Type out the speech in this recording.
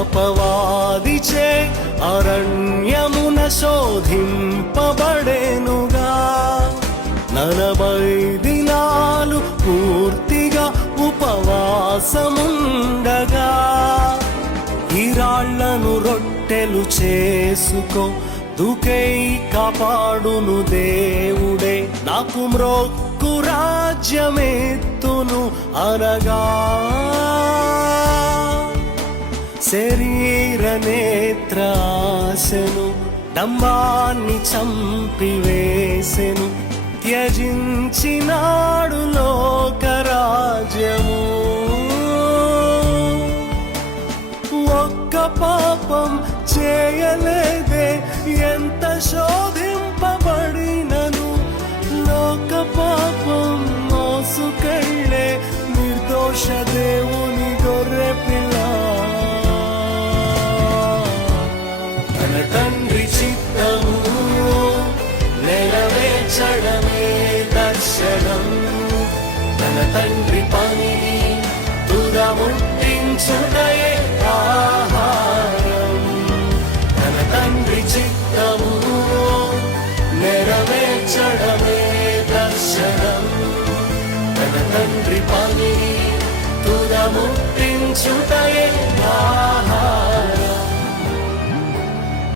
అపవాదిచే అరణ్యమున శోధింపబడేనుగా 40 దినాలు పూర్తిగా ఉపవాసముండగా ఈ రాళ్లను రొట్టెలు చేసుకో దుకై కాపాడును దేవుడే నాకు మ్రొక్కు రాజ్యమెత్తును అనగా శరీర నేత్రాశను డంబాన్ని చంపివేసెను త్యజించినాడు లోకరాజ్యము ఒక్క పాపం చేయలేదే ఎంత శోధింపబడినను లోక పాపం మోసుకెళ్ళే నిర్దోష దేవుని గొర్రె పిల్ల తన తండ్రి చిత్తము నెరవేర్చడమే దర్శనం తన తండ్రి పనిని తుదముట్టించుటయే ఆహారం తన తండ్రి చిత్తము నెరవేర్చడమే దర్శనం తన తండ్రి పనిని తుదముట్టించుటయే ఆహారం